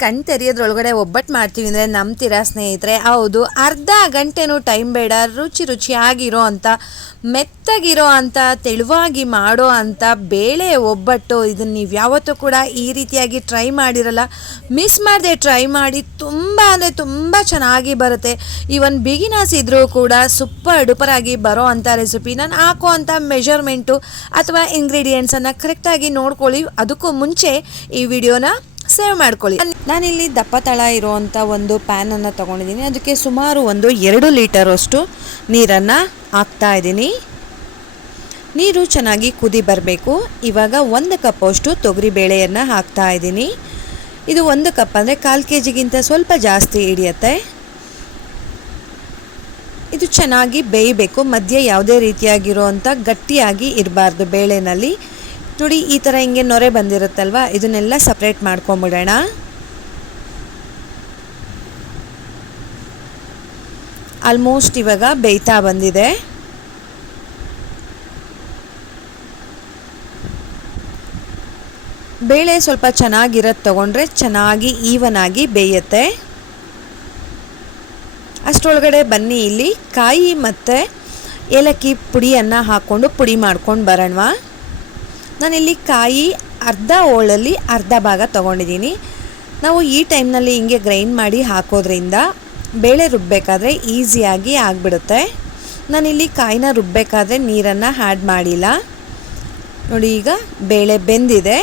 ಕಣ್ ತೆರೆಯೋದ್ರೊಳಗಡೆ ಒಬ್ಬಟ್ಟು ಮಾಡ್ತೀವಿ ಅಂದರೆ ನಂಬ್ತೀರಾ ಸ್ನೇಹಿತರೆ? ಹೌದು, ಅರ್ಧ ಗಂಟೆನೂ ಟೈಮ್ ಬೇಡ. ರುಚಿಯಾಗಿರೋ ಅಂಥ ಮೆತ್ತಗಿರೋ ಅಂಥ ತೆಳುವಾಗಿ ಮಾಡೋ ಅಂಥ ಬೇಳೆ ಒಬ್ಬಟ್ಟು. ಇದನ್ನು ನೀವು ಯಾವತ್ತೂ ಕೂಡ ಈ ರೀತಿಯಾಗಿ ಟ್ರೈ ಮಾಡಿರಲ್ಲ, ಮಿಸ್ ಮಾಡದೆ ಟ್ರೈ ಮಾಡಿ. ತುಂಬ ಅಂದರೆ ತುಂಬ ಚೆನ್ನಾಗಿ ಬರುತ್ತೆ. ಈವನ್ ಬಿಗಿನರ್ಸ್ ಇದ್ದರೂ ಕೂಡ ಸೂಪರ್ ಡೂಪರಾಗಿ ಬರೋ ಅಂಥ ರೆಸಿಪಿ. ನಾನು ಹಾಕೋ ಅಂಥ ಮೆಷರ್ಮೆಂಟು ಅಥವಾ ಇಂಗ್ರೀಡಿಯೆಂಟ್ಸನ್ನು ಕರೆಕ್ಟಾಗಿ ನೋಡ್ಕೊಳ್ಳಿ. ಅದಕ್ಕೂ ಮುಂಚೆ ಈ ವಿಡಿಯೋನ ಸೇವ್ ಮಾಡ್ಕೊಳ್ಳಿ. ನಾನಿಲ್ಲಿ ದಪ್ಪ ತಳ ಇರುವಂಥ ಒಂದು ಪ್ಯಾನನ್ನು ತೊಗೊಂಡಿದ್ದೀನಿ. ಅದಕ್ಕೆ ಸುಮಾರು ಒಂದು 2 ಲೀಟರಷ್ಟು ನೀರನ್ನು ಹಾಕ್ತಾ ಇದ್ದೀನಿ. ನೀರು ಚೆನ್ನಾಗಿ ಕುದಿ ಬರಬೇಕು. ಇವಾಗ 1 ಕಪ್ಪಷ್ಟು ತೊಗರಿ ಬೇಳೆಯನ್ನು ಹಾಕ್ತಾ ಇದ್ದೀನಿ. ಇದು 1 ಕಪ್ ಅಂದರೆ 1/4 kg ಸ್ವಲ್ಪ ಜಾಸ್ತಿ ಹಿಡಿಯುತ್ತೆ. ಇದು ಚೆನ್ನಾಗಿ ಬೇಯಬೇಕು. ಮಧ್ಯೆ ಯಾವುದೇ ರೀತಿಯಾಗಿರುವಂಥ ಗಟ್ಟಿಯಾಗಿ ಇರಬಾರ್ದು ಬೇಳೆನಲ್ಲಿ. ನೋಡಿ, ಈ ಥರ ಹಿಂಗೆ ನೊರೆ ಬಂದಿರುತ್ತಲ್ವ, ಇದನ್ನೆಲ್ಲ ಸಪ್ರೇಟ್ ಮಾಡ್ಕೊಂಬಿಡೋಣ. ಆಲ್ಮೋಸ್ಟ್ ಇವಾಗ ಬೇಯ್ತಾ ಬಂದಿದೆ. ಬೇಳೆ ಸ್ವಲ್ಪ ಚೆನ್ನಾಗಿರೋದು ತಗೊಂಡ್ರೆ ಚೆನ್ನಾಗಿ ಈವನ್ ಆಗಿ ಬೇಯುತ್ತೆ. ಅಷ್ಟರೊಳಗಡೆ ಬನ್ನಿ, ಇಲ್ಲಿ ಕಾಯಿ ಮತ್ತು ಏಲಕ್ಕಿ ಪುಡಿಯನ್ನು ಹಾಕ್ಕೊಂಡು ಪುಡಿ ಮಾಡ್ಕೊಂಡು ಬರೋಣ. ನಾನಿಲ್ಲಿ ಕಾಯಿ ಅರ್ಧ ಹೋಳಲ್ಲಿ ಅರ್ಧ ಭಾಗ ತೊಗೊಂಡಿದ್ದೀನಿ. ನಾವು ಈ ಟೈಮ್ನಲ್ಲಿ ಹಿಂಗೆ ಗ್ರೈಂಡ್ ಮಾಡಿ ಹಾಕೋದ್ರಿಂದ ಬೇಳೆ ರುಬ್ಬಬೇಕಾದ್ರೆ ಈಸಿಯಾಗಿ ಆಗಿಬಿಡುತ್ತೆ. ನಾನಿಲ್ಲಿ ಕಾಯಿನ ರುಬ್ಬಬೇಕಾದ್ರೆ ನೀರನ್ನು ಆ್ಯಡ್ ಮಾಡಿಲ್ಲ. ನೋಡಿ, ಈಗ ಬೇಳೆ ಬೆಂದಿದೆ.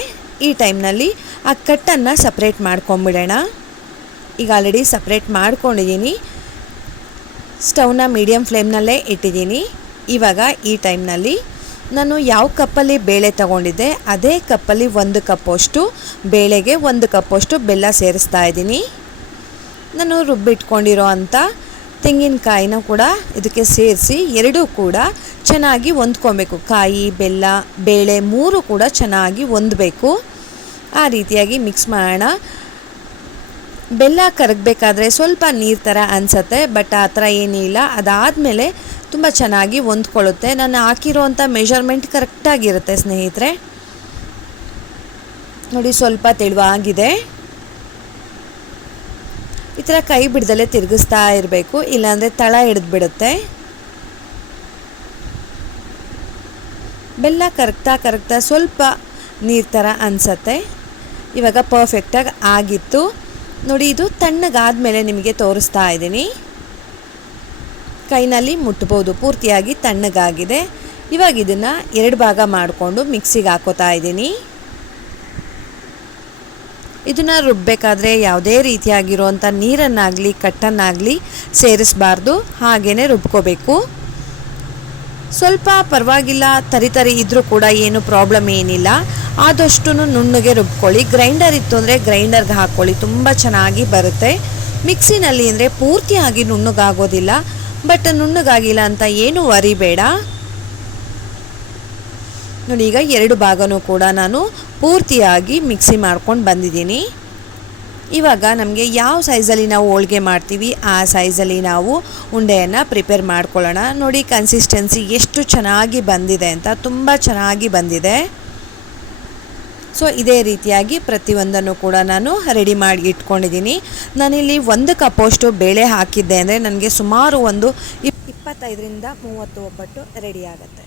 ಈ ಟೈಮ್ನಲ್ಲಿ ಆ ಕಟ್ಟನ್ನು ಸಪ್ರೇಟ್ ಮಾಡ್ಕೊಂಬಿಡೋಣ. ಈಗ ಆಲ್ರೆಡಿ ಸಪ್ರೇಟ್ ಮಾಡ್ಕೊಂಡಿದ್ದೀನಿ. ಸ್ಟವ್ನ ಮೀಡಿಯಮ್ ಫ್ಲೇಮ್ನಲ್ಲೇ ಇಟ್ಟಿದ್ದೀನಿ. ಇವಾಗ ಈ ಟೈಮ್ನಲ್ಲಿ ನಾನು ಯಾವ ಕಪ್ಪಲ್ಲಿ ಬೇಳೆ ತಗೊಂಡಿದ್ದೆ ಅದೇ ಕಪ್ಪಲ್ಲಿ 1 ಕಪ್ಪಷ್ಟು ಬೇಳೆಗೆ 1 ಕಪ್ಪಷ್ಟು ಬೆಲ್ಲ ಸೇರಿಸ್ತಾ ಇದ್ದೀನಿ. ನಾನು ರುಬ್ಬಿಟ್ಕೊಂಡಿರೋ ಅಂಥ ತೆಂಗಿನಕಾಯಿನ ಕೂಡ ಇದಕ್ಕೆ ಸೇರಿಸಿ ಎರಡೂ ಕೂಡ ಚೆನ್ನಾಗಿ ಹೊಂದ್ಕೊಬೇಕು. ಕಾಯಿ, ಬೆಲ್ಲ, ಬೇಳೆ 3 ಕೂಡ ಚೆನ್ನಾಗಿ ಹೊಂದಬೇಕು. ಆ ರೀತಿಯಾಗಿ ಮಿಕ್ಸ್ ಮಾಡೋಣ. ಬೆಲ್ಲ ಕರಗಬೇಕಾದ್ರೆ ಸ್ವಲ್ಪ ನೀರು ಥರ ಅನಿಸುತ್ತೆ, ಬಟ್ ಆ ಥರ ಏನಿಲ್ಲ. ಅದಾದಮೇಲೆ ತುಂಬ ಚೆನ್ನಾಗಿ ಹೊಂದ್ಕೊಳ್ಳುತ್ತೆ. ನಾನು ಹಾಕಿರೋವಂಥ ಮೆಷರ್ಮೆಂಟ್ ಕರೆಕ್ಟಾಗಿರುತ್ತೆ ಸ್ನೇಹಿತರೆ. ನೋಡಿ, ಸ್ವಲ್ಪ ತೆಳುವಾಗಿದೆ. ಈ ಥರ ಕೈ ಬಿಡ್ದಲ್ಲೇ ತಿರುಗಿಸ್ತಾ ಇರಬೇಕು, ಇಲ್ಲಾಂದರೆ ತಳ ಹಿಡಿದ್ಬಿಡುತ್ತೆ. ಬೆಲ್ಲ ಕರಗ್ತಾ ಸ್ವಲ್ಪ ನೀರು ಥರ ಅನಿಸುತ್ತೆ. ಇವಾಗ ಪರ್ಫೆಕ್ಟಾಗಿ ಆಗಿತ್ತು. ನೋಡಿ, ಇದು ತಣ್ಣಗಾದ್ಮೇಲೆ ನಿಮಗೆ ತೋರಿಸ್ತಾ ಇದ್ದೀನಿ. ಕೈನಲ್ಲಿ ಮುಟ್ಬೋದು, ಪೂರ್ತಿಯಾಗಿ ತಣ್ಣಗಾಗಿದೆ. ಇವಾಗ ಇದನ್ನು 2 ಭಾಗ ಮಾಡಿಕೊಂಡು ಮಿಕ್ಸಿಗೆ ಹಾಕೋತಾ ಇದ್ದೀನಿ. ಇದನ್ನು ರುಬ್ಬಬೇಕಾದ್ರೆ ಯಾವುದೇ ರೀತಿಯಾಗಿರುವಂಥ ನೀರನ್ನಾಗಲಿ ಕಟ್ಟನ್ನಾಗಲಿ ಸೇರಿಸಬಾರ್ದು, ಹಾಗೇ ರುಬ್ಕೋಬೇಕು. ಸ್ವಲ್ಪ ಪರವಾಗಿಲ್ಲ, ತರಿ ಇದ್ದರೂ ಕೂಡ ಏನು ಪ್ರಾಬ್ಲಮ್ ಏನಿಲ್ಲ. ಆದಷ್ಟು ನುಣ್ಣಗೆ ರುಬ್ಕೊಳ್ಳಿ. ಗ್ರೈಂಡರ್ ಇತ್ತು ಅಂದರೆ ಗ್ರೈಂಡರ್ಗೆ ಹಾಕ್ಕೊಳ್ಳಿ, ತುಂಬ ಚೆನ್ನಾಗಿ ಬರುತ್ತೆ. ಮಿಕ್ಸಿನಲ್ಲಿ ಅಂದರೆ ಪೂರ್ತಿಯಾಗಿ ನುಣ್ಣಗಾಗೋದಿಲ್ಲ, ಬಟ್ ನುಣ್ಣಗಾಗಿಲ್ಲ ಅಂತ ಏನು ವರಿ ಬೇಡ. ನೋಡಿ, ಈಗ 2 ಭಾಗನೂ ಕೂಡ ನಾನು ಪೂರ್ತಿಯಾಗಿ ಮಿಕ್ಸಿ ಮಾಡ್ಕೊಂಡು ಬಂದಿದ್ದೀನಿ. ಇವಾಗ ನಮಗೆ ಯಾವ ಸೈಜಲ್ಲಿ ನಾವು ಹೋಳಿಗೆ ಮಾಡ್ತೀವಿ ಆ ಸೈಜಲ್ಲಿ ನಾವು ಉಂಡೆಯನ್ನು ಪ್ರಿಪೇರ್ ಮಾಡ್ಕೊಳ್ಳೋಣ. ನೋಡಿ, ಕನ್ಸಿಸ್ಟೆನ್ಸಿ ಎಷ್ಟು ಚೆನ್ನಾಗಿ ಬಂದಿದೆ ಅಂತ, ತುಂಬ ಚೆನ್ನಾಗಿ ಬಂದಿದೆ. ಸೊ ಇದೇ ರೀತಿಯಾಗಿ ಪ್ರತಿಯೊಂದನ್ನು ಕೂಡ ನಾನು ರೆಡಿ ಮಾಡಿ ಇಟ್ಕೊಂಡಿದ್ದೀನಿ. ನಾನಿಲ್ಲಿ 1 ಕಪ್ಪಷ್ಟು ಬೇಳೆ ಹಾಕಿದ್ದೆ ಅಂದರೆ ನನಗೆ ಸುಮಾರು ಒಂದು 25ರಿಂದ 30 ಒಬ್ಬಟ್ಟು ರೆಡಿ ಆಗುತ್ತೆ.